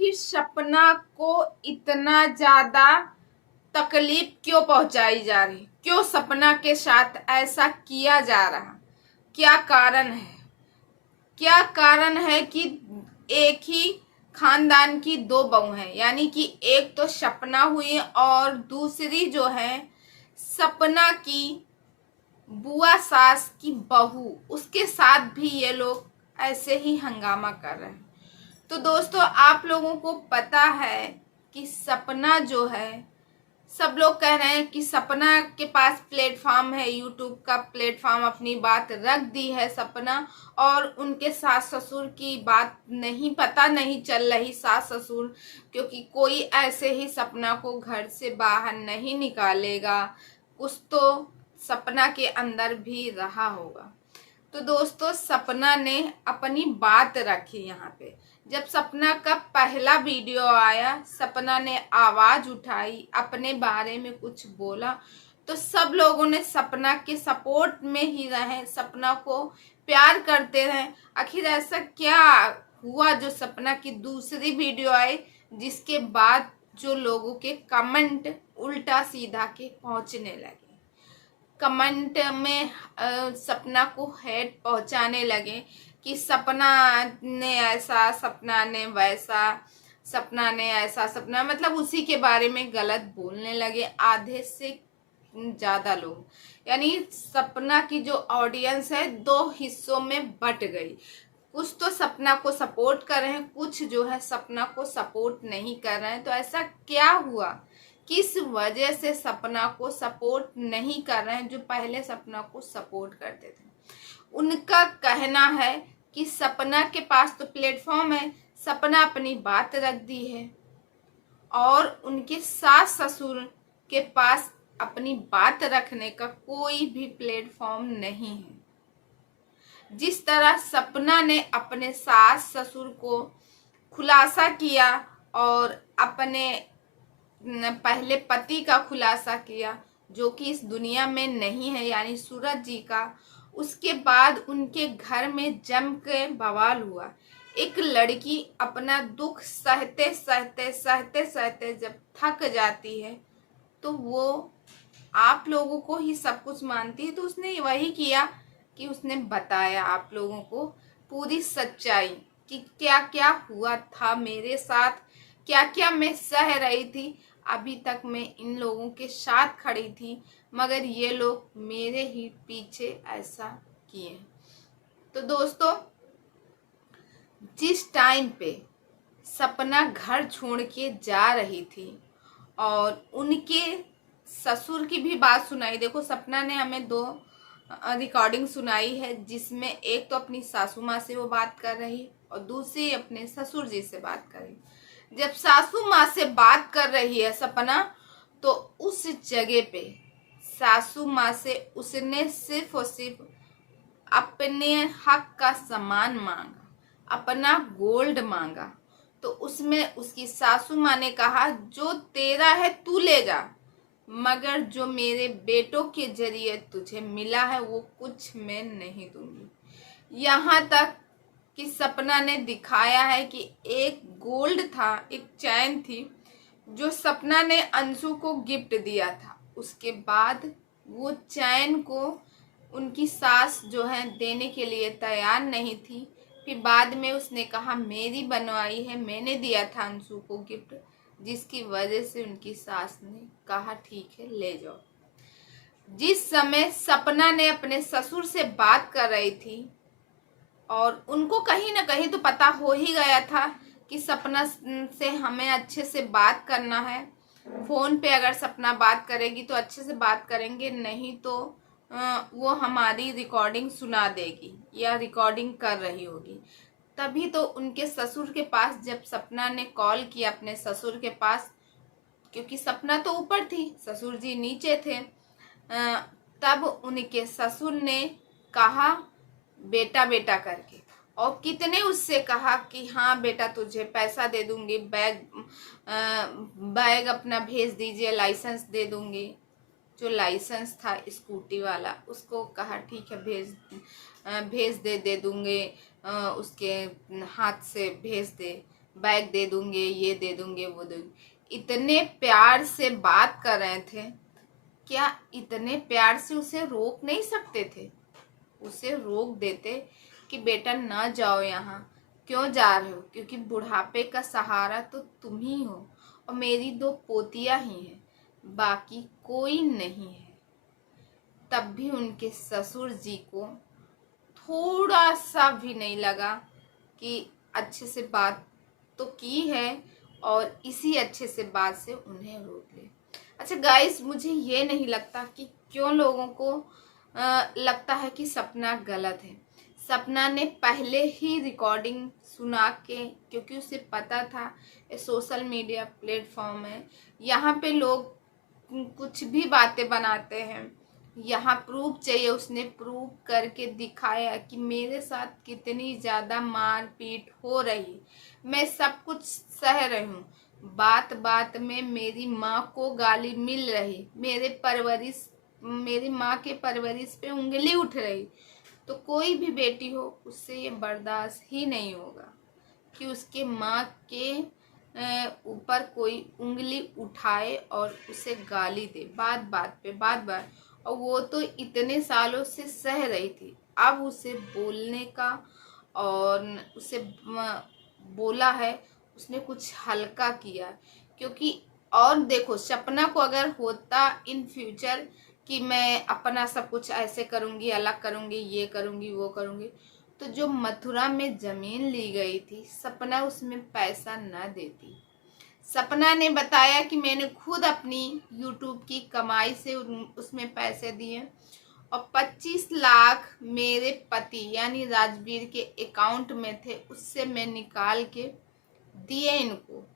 आखिर सपना को इतना ज्यादा तकलीफ क्यों पहुंचाई जा रही, क्यों सपना के साथ ऐसा किया जा रहा, क्या कारण है? क्या कारण है कि एक ही खानदान की दो बहू हैं, यानी कि एक तो सपना हुई और दूसरी जो है सपना की बुआ सास की बहू, उसके साथ भी ये लोग ऐसे ही हंगामा कर रहे हैं। तो दोस्तों, आप लोगों को पता है कि सपना जो है, सब लोग कह रहे हैं कि सपना के पास प्लेटफॉर्म है, यूट्यूब का प्लेटफॉर्म, अपनी बात रख दी है सपना, और उनके सास ससुर की बात नहीं, पता नहीं चल रही सास ससुर, क्योंकि कोई ऐसे ही सपना को घर से बाहर नहीं निकालेगा, कुछ तो सपना के अंदर भी रहा होगा। तो दोस्तों, सपना ने अपनी बात रखी यहाँ पे। जब सपना का पहला वीडियो आया, सपना ने आवाज उठाई, अपने बारे में कुछ बोला, तो सब लोगों ने सपना के सपोर्ट में ही रहे, सपना को प्यार करते रहे। आखिर ऐसा क्या हुआ जो सपना की दूसरी वीडियो आई, जिसके बाद जो लोगों के कमेंट उल्टा सीधा के पहुंचने लगे, कमेंट में सपना को हेट पहुंचाने लगे कि सपना ने ऐसा, सपना ने वैसा, सपना ने ऐसा, सपना मतलब उसी के बारे में गलत बोलने लगे आधे से ज्यादा लोग। यानी सपना की जो ऑडियंस है दो हिस्सों में बट गई, कुछ तो सपना को सपोर्ट कर रहे हैं, कुछ जो है सपना को सपोर्ट नहीं कर रहे हैं। तो ऐसा क्या हुआ, किस वजह से सपना को सपोर्ट नहीं कर रहे हैं जो पहले सपना को सपोर्ट करते थे? उनका कहना है कि सपना के पास तो प्लेटफॉर्म है, सपना अपनी बात रख दी है, और उनके सास ससुर के पास अपनी बात रखने का कोई भी प्लेटफॉर्म नहीं है। जिस तरह सपना ने अपने सास ससुर को खुलासा किया और अपने पहले पति का खुलासा किया, जो कि इस दुनिया में नहीं है, यानी सूरज जी का, उसके बाद उनके घर में जम के बवाल हुआ। एक लड़की अपना दुख सहते सहते सहते सहते जब थक जाती है, तो वो आप लोगों को ही सब कुछ मानती है। तो उसने वही किया कि उसने बताया आप लोगों को पूरी सच्चाई कि क्या क्या हुआ था मेरे साथ, क्या क्या मैं सह रही थी। अभी तक मैं इन लोगों के साथ खड़ी थी, मगर ये लोग मेरे ही पीछे ऐसा किए। तो दोस्तों, जिस टाइम पे सपना घर छोड़ के जा रही थी और उनके ससुर की भी बात सुनाई, देखो सपना ने हमें दो रिकॉर्डिंग सुनाई है, जिसमें एक तो अपनी सासू माँ से वो बात कर रही और दूसरी अपने ससुर जी से बात कर रही। जब सासू माँ से बात कर रही है सपना, तो उस जगह पे सासू माँ से उसने सिर्फ और सिर्फ अपने हक का सामान मांगा, अपना गोल्ड मांगा। तो उसमें उसकी सासू माँ ने कहा, जो तेरा है तू ले जा, मगर जो मेरे बेटों के जरिए तुझे मिला है वो कुछ मैं नहीं दूंगी। यहाँ तक कि सपना ने दिखाया है कि एक गोल्ड था, एक चैन थी, जो सपना ने अंशु को गिफ्ट दिया था। उसके बाद वो चैन को उनकी सास जो है देने के लिए तैयार नहीं थी। फिर बाद में उसने कहा मेरी बनवाई है, मैंने दिया था अंशु को गिफ्ट, जिसकी वजह से उनकी सास ने कहा ठीक है ले जाओ। जिस समय सपना ने अपने ससुर से बात कर रही थी, और उनको कहीं ना कहीं तो पता हो ही गया था कि सपना से हमें अच्छे से बात करना है, फोन पे अगर सपना बात करेगी तो अच्छे से बात करेंगे, नहीं तो वो हमारी रिकॉर्डिंग सुना देगी या रिकॉर्डिंग कर रही होगी। तभी तो उनके ससुर के पास जब सपना ने कॉल किया अपने ससुर के पास, क्योंकि सपना तो ऊपर थी, ससुर जी नीचे थे, तब उनके ससुर ने कहा बेटा बेटा करके, और कितने उससे कहा कि हाँ बेटा तुझे पैसा दे दूंगी, बैग अपना भेज दीजिए, लाइसेंस दे दूंगी। जो लाइसेंस था स्कूटी वाला, उसको कहा ठीक है भेज दे दूंगे, उसके हाथ से भेज दे। बैग दे दूंगे, ये दे दूंगे, वो दे दूंगे। इतने प्यार से बात कर रहे थे, क्या इतने प्यार से उसे रोक नहीं सकते थे? उसे रोक देते कि बेटा ना जाओ, यहाँ क्यों जा रहे हो? क्योंकि बुढ़ापे का सहारा तो तुम ही हो और मेरी 2 पोतियां ही हैं, बाकी कोई नहीं है। तब भी उनके ससुर जी को थोड़ा सा भी नहीं लगा कि अच्छे से बात तो की है और इसी अच्छे से बात से उन्हें रोक ले। अच्छा गाइस, मुझे ये नहीं लगता कि क्यों लोगों को लगता है कि सपना गलत है। सपना ने पहले ही रिकॉर्डिंग सुना के, क्योंकि उसे पता था ये सोशल मीडिया प्लेटफॉर्म है, यहाँ पे लोग कुछ भी बातें बनाते हैं, यहाँ प्रूफ चाहिए। उसने प्रूफ करके दिखाया कि मेरे साथ कितनी ज़्यादा मारपीट हो रही, मैं सब कुछ सह रही हूँ, बात बात में मेरी माँ को गाली मिल रही, मेरी माँ के परवरिश पे उंगली उठ रही। तो कोई भी बेटी हो उससे ये बर्दाश्त ही नहीं होगा कि उसके माँ के ऊपर कोई उंगली उठाए और उसे गाली दे, बात बात पे बात बात। और वो तो इतने सालों से सह रही थी, अब उसे बोलने का और उसे बोला है, उसने कुछ हल्का किया। क्योंकि और देखो, सपना को अगर होता इन फ्यूचर कि मैं अपना सब कुछ ऐसे करूँगी, अलग करूँगी, ये करूँगी, वो करूँगी, तो जो मथुरा में ज़मीन ली गई थी, सपना उसमें पैसा ना देती। सपना ने बताया कि मैंने खुद अपनी यूट्यूब की कमाई से उसमें पैसे दिए और 25 लाख मेरे पति यानी राजवीर के अकाउंट में थे, उससे मैं निकाल के दिए इनको।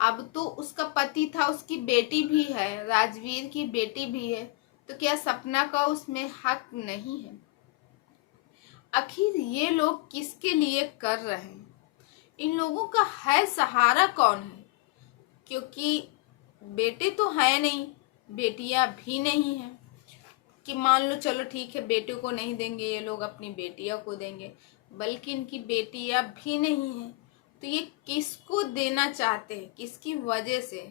अब तो उसका पति था, उसकी बेटी भी है, राजवीर की बेटी भी है, तो क्या सपना का उसमें हक नहीं है? आखिर ये लोग किसके लिए कर रहे हैं? इन लोगों का है सहारा कौन है? क्योंकि बेटे तो है नहीं, बेटियां भी नहीं हैं कि मान लो चलो ठीक है बेटे को नहीं देंगे, ये लोग अपनी बेटियों को देंगे, बल्कि इनकी बेटियां भी नहीं हैं। तो ये किसको देना चाहते हैं? किसकी वजह से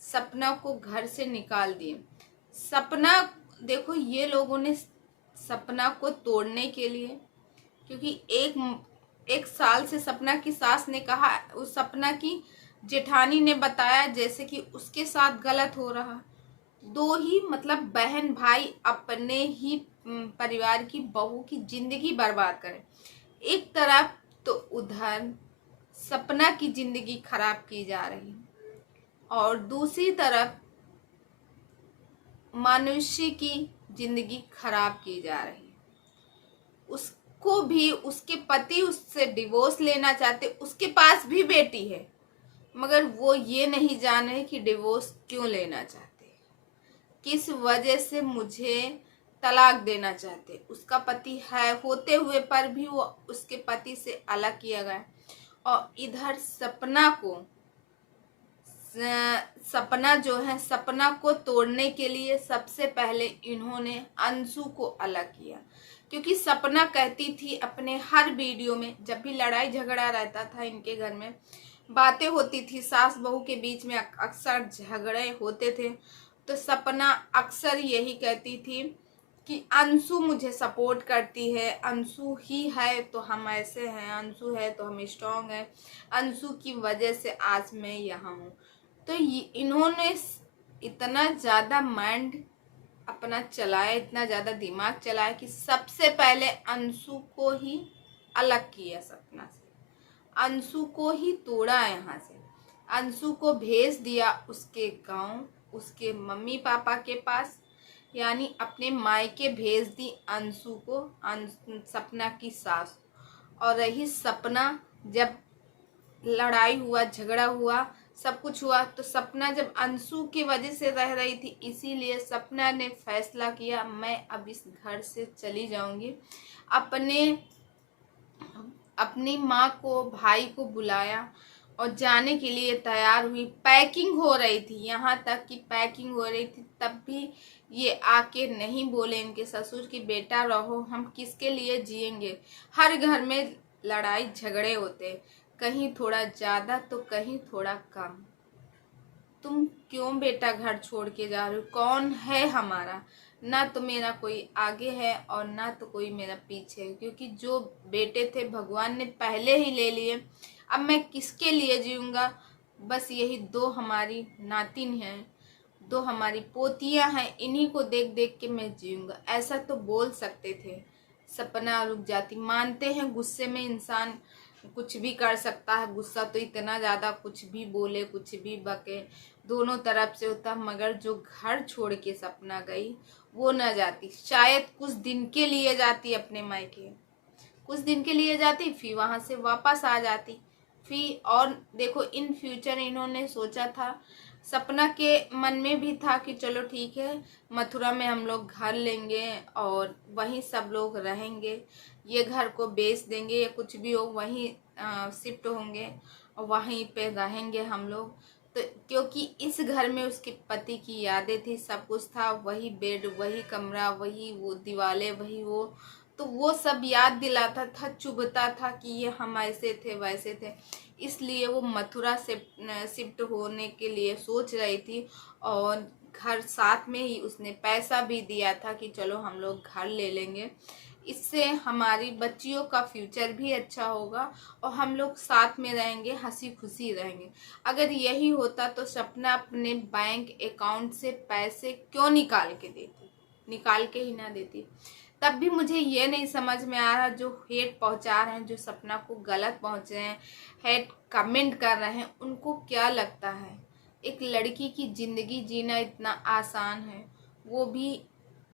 सपना को घर से निकाल दिए? सपना, देखो ये लोगों ने सपना को तोड़ने के लिए, क्योंकि एक साल से सपना की सास ने कहा, उस सपना की जेठानी ने बताया जैसे कि उसके साथ गलत हो रहा। 2 ही मतलब बहन भाई अपने ही परिवार की बहू की जिंदगी बर्बाद करें। एक तरफ तो उधर सपना की जिंदगी खराब की जा रही है और दूसरी तरफ मनुष्य की जिंदगी खराब की जा रही है। उसको भी उसके पति उससे डिवोर्स लेना चाहते, उसके पास भी बेटी है, मगर वो ये नहीं जान रहे कि डिवोर्स क्यों लेना चाहते, किस वजह से मुझे तलाक देना चाहते। उसका पति है होते हुए पर भी वो उसके पति से अलग किया गया। और इधर सपना जो है, सपना को तोड़ने के लिए सबसे पहले इन्होंने अंशु को अलग किया। क्योंकि सपना कहती थी अपने हर वीडियो में, जब भी लड़ाई झगड़ा रहता था इनके घर में, बातें होती थी सास बहू के बीच में, अक्सर झगड़े होते थे, तो सपना अक्सर यही कहती थी कि अंशु मुझे सपोर्ट करती है, अंशु ही है तो हम ऐसे हैं, अंशु है तो हम स्ट्रांग हैं, अंशु की वजह से आज मैं यहाँ हूँ। तो इन्होंने इतना ज़्यादा माइंड अपना चलाया, इतना ज़्यादा दिमाग चलाया कि सबसे पहले अंशु को ही अलग किया सपना से, अंशु को ही तोड़ा यहाँ से, अंशु को भेज दिया उसके गांव, उसके मम्मी पापा के पास, यानी अपने मायके भेज दी अंशु को, सपना की सास। और रही सपना, जब लड़ाई हुआ, झगड़ा हुआ, सब कुछ हुआ, तो सपना जब अंशु की वजह से रह रही थी, इसीलिए सपना ने फैसला किया मैं अब इस घर से चली जाऊंगी। अपनी माँ को, भाई को बुलाया और जाने के लिए तैयार हुई। पैकिंग हो रही थी, यहाँ तक कि पैकिंग हो रही थी, तब भी ये आके नहीं बोले इनके ससुर की बेटा रहो, हम किसके लिए जिएंगे, हर घर में लड़ाई झगड़े होते, कहीं थोड़ा ज़्यादा तो कहीं थोड़ा कम। तुम क्यों बेटा घर छोड़ के जा रहे हो? कौन है हमारा? ना तो मेरा कोई आगे है और ना तो कोई मेरा पीछे है, क्योंकि जो बेटे थे भगवान ने पहले ही ले लिए। अब मैं किसके लिए जीऊँगा? बस यही दो हमारी नातिन हैं, दो हमारी पोतियां हैं, इन्हीं को देख देख के मैं जीऊँगा। ऐसा तो बोल सकते थे। सपना रुक जाती। मानते हैं गुस्से में इंसान कुछ भी कर सकता है, गुस्सा तो इतना ज़्यादा कुछ भी बोले कुछ भी बके दोनों तरफ से होता, मगर जो घर छोड़ के सपना गई वो न जाती। शायद कुछ दिन के लिए जाती अपने मायके, कुछ दिन के लिए जाती, फिर वहां से वापस आ जाती। फिर और देखो इन फ्यूचर इन्होंने सोचा था, सपना के मन में भी था कि चलो ठीक है मथुरा में हम लोग घर लेंगे और वहीं सब लोग रहेंगे, ये घर को बेच देंगे या कुछ भी हो वहीं शिफ्ट होंगे और वहीं पे रहेंगे हम लोग। तो क्योंकि इस घर में उसके पति की यादें थी, सब कुछ था, वही बेड वही कमरा वही वो दीवारें वही वो, तो वो सब याद दिलाता था, चुभता था कि ये हम ऐसे थे वैसे थे। इसलिए वो मथुरा से शिफ्ट होने के लिए सोच रही थी और घर साथ में ही उसने पैसा भी दिया था कि चलो हम लोग घर ले लेंगे, इससे हमारी बच्चियों का फ्यूचर भी अच्छा होगा और हम लोग साथ में रहेंगे, हंसी खुशी रहेंगे। अगर यही होता तो सपना अपने बैंक अकाउंट से पैसे क्यों निकाल के देती? निकाल के ही ना देती। तब भी मुझे ये नहीं समझ में आ रहा, जो हेट पहुंचा रहे हैं, जो सपना को गलत पहुंच रहे हैं, हेट कमेंट कर रहे हैं, उनको क्या लगता है एक लड़की की जिंदगी जीना इतना आसान है? वो भी